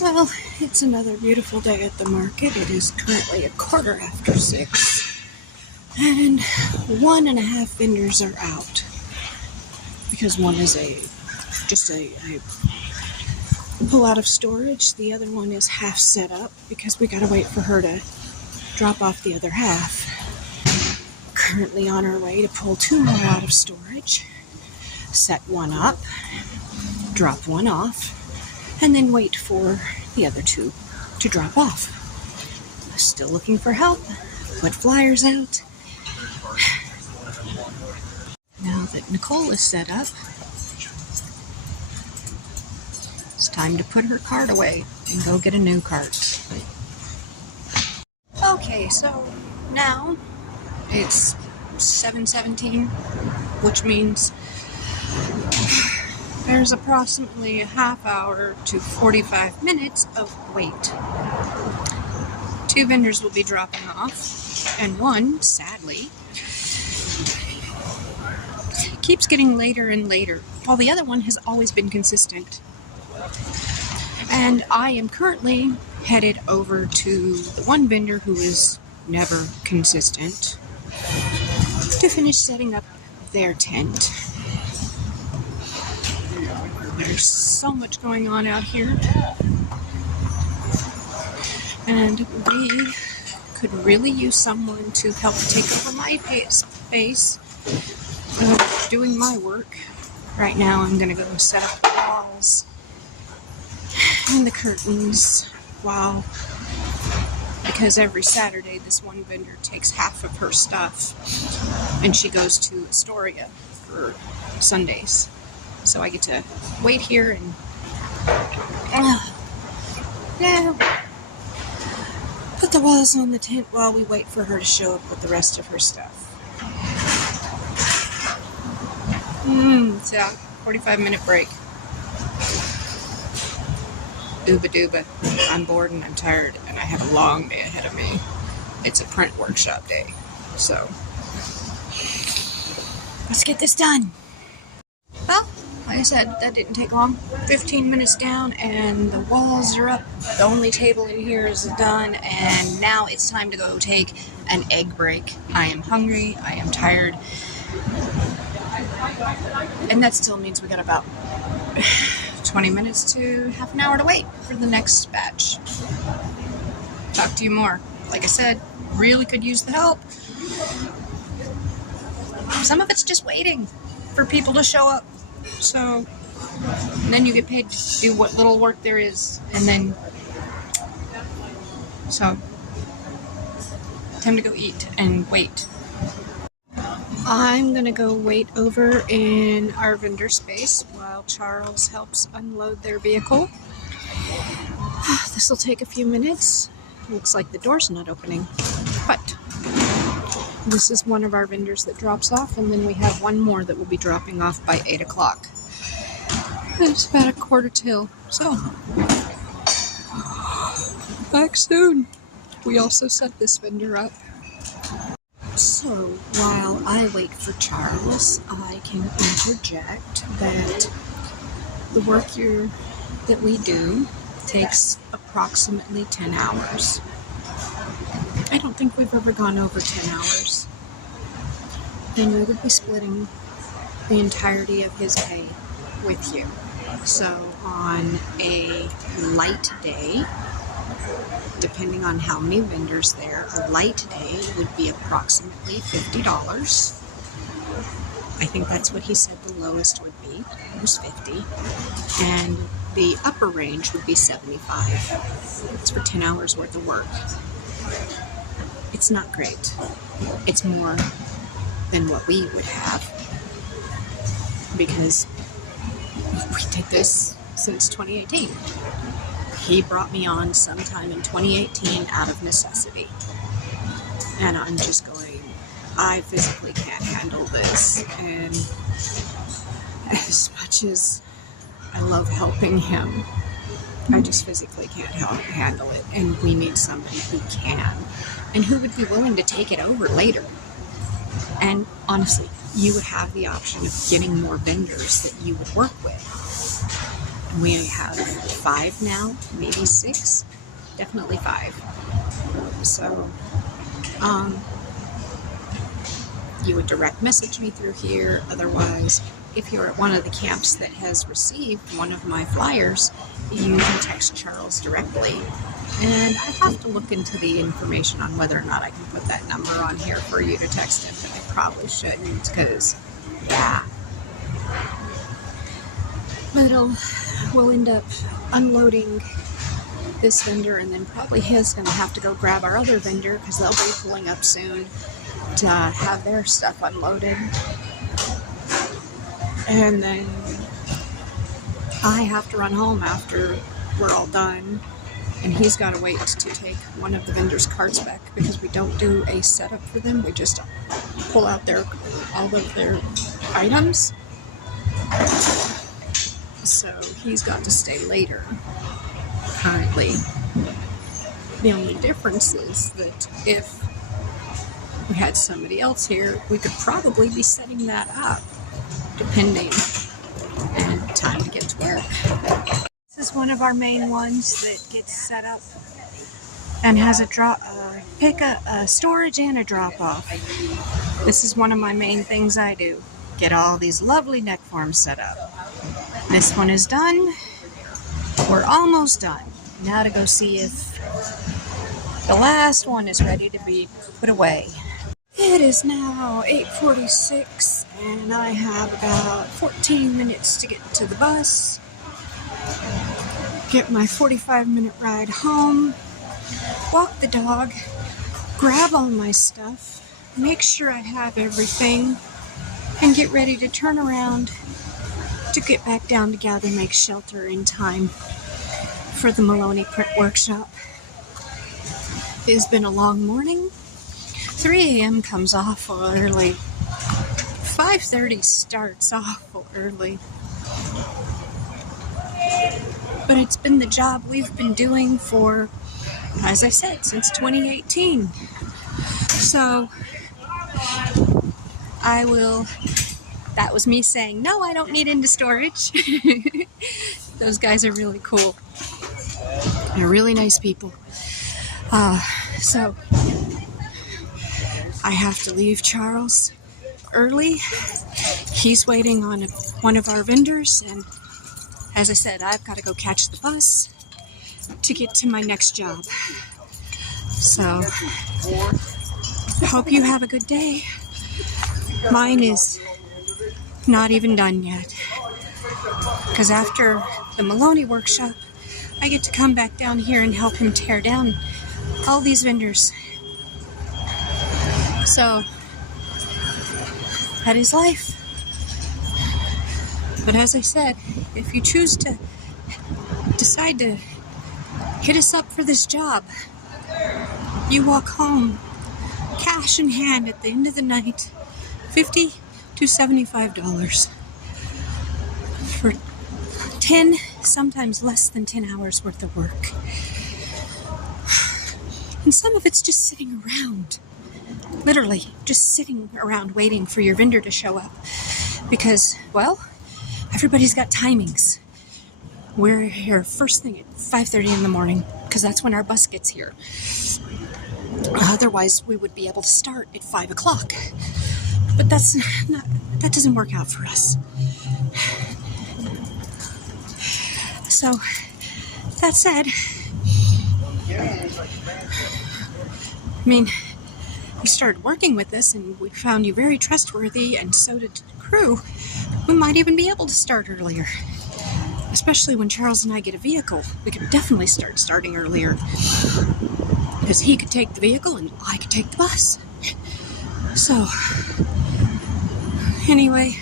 Well, it's another beautiful day at the market. It is currently 6:15, and 1.5 vendors are out because one is just a pull out of storage. The other one is half set up because we gotta wait for her to drop off the other half. Currently on our way to pull 2 more out of storage, set one up, drop one off, and then wait for the other 2 to drop off. Still looking for help. Put flyers out. Now that Nicole is set up, it's time to put her cart away and go get a new cart. Okay, so now it's 7:17, which means there's approximately a half hour to 45 minutes of wait. 2 vendors will be dropping off, and one, sadly, keeps getting later and later, while the other one has always been consistent. And I am currently headed over to the one vendor who is never consistent to finish setting up their tent. There's so much going on out here, and we could really use someone to help take over my space doing my work. Right now I'm going to go set up the walls and the curtains because every Saturday this one vendor takes half of her stuff and she goes to Astoria for Sundays. So I get to wait here and put the walls on the tent while we wait for her to show up with the rest of her stuff. It's a 45-minute break. Ooba dooba. I'm bored and I'm tired and I have a long day ahead of me. It's a print workshop day. So let's get this done. Well, like I said, that didn't take long. 15 minutes down and the walls are up. The only table in here is done, and now it's time to go take an egg break. I am hungry. I am tired. And that still means we got about 20 minutes to half an hour to wait for the next batch. Talk to you more. Like I said, really could use the help. Some of it's just waiting for people to show up. So, and then you get paid to do what little work there is. And then, so, time to go eat and wait. I'm going to go wait over in our vendor space while Charles helps unload their vehicle. This will take a few minutes. Looks like the door's not opening, but this is one of our vendors that drops off, and then we have one more that will be dropping off by 8 o'clock. It's about 1:45, so back soon. We also set this vendor up. So, while I wait for Charles, I can interject that the work here that we do takes approximately 10 hours. I don't think we've ever gone over 10 hours. And we would be splitting the entirety of his pay with you. So, on a light day, depending on how many vendors there, a light day would be approximately $50. I think that's what he said the lowest would be. It was 50. And the upper range would be 75. It's for 10 hours worth of work. It's not great. It's more than what we would have, because we did this since 2018. He brought me on sometime in 2018 out of necessity. And I'm just going, I physically can't handle this. And as much as I love helping him, I just physically can't handle it. And we need somebody who can, and who would be willing to take it over later. And honestly, you would have the option of getting more vendors that you would work with. We have 5 now, maybe 6, definitely 5. So, you would direct message me through here. Otherwise, if you're at one of the camps that has received one of my flyers, you can text Charles directly. And I have to look into the information on whether or not I can put that number on here for you to text him, but I probably shouldn't, because, yeah. But we'll end up unloading this vendor, and then probably he's going to have to go grab our other vendor, because they'll be pulling up soon to have their stuff unloaded. And then I have to run home after we're all done, and he's got to wait to take one of the vendor's carts back, because we don't do a setup for them. We just pull out all of their items. So he's got to stay later currently. The only difference is that if we had somebody else here, we could probably be setting that up, depending, and time to get to work. This is one of our main ones that gets set up and has a storage and a drop off. This is one of my main things I do. Get all these lovely neck forms set up. This one is done. We're almost done. Now to go see if the last one is ready to be put away. It is now 8:46, and I have about 14 minutes to get to the bus, get my 45-minute ride home, walk the dog, grab all my stuff, make sure I have everything, and get ready to turn around to get back down to Gather Make Shelter in time for the Maloney print workshop. It has been a long morning. 3 a.m. comes awful early. 5:30 starts awful early. But it's been the job we've been doing for, as I said, since 2018. So that was me saying, no, I don't need into storage. Those guys are really cool. They're really nice people. So I have to leave Charles early. He's waiting on one of our vendors, and as I said, I've got to go catch the bus to get to my next job. So I hope you have a good day. Mine is not even done yet, because after the Maloney workshop, I get to come back down here and help him tear down all these vendors. So that is life. But as I said, if you choose to decide to hit us up for this job, you walk home cash in hand at the end of the night, $50 to $75 for 10, sometimes less than 10 hours worth of work. And some of it's just sitting around. Literally, just sitting around waiting for your vendor to show up. Because, well, everybody's got timings. We're here first thing at 5:30 in the morning, because that's when our bus gets here. Otherwise, we would be able to start at 5 o'clock. But that doesn't work out for us. So, that said, we started working with this, and we found you very trustworthy, and so did the crew. We might even be able to start earlier. Especially when Charles and I get a vehicle. We could definitely start starting earlier. Because he could take the vehicle, and I could take the bus. So, anyway,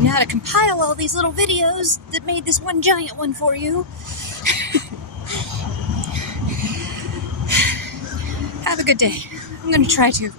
now to compile all these little videos that made this one giant one for you. Have a good day. I'm going to try to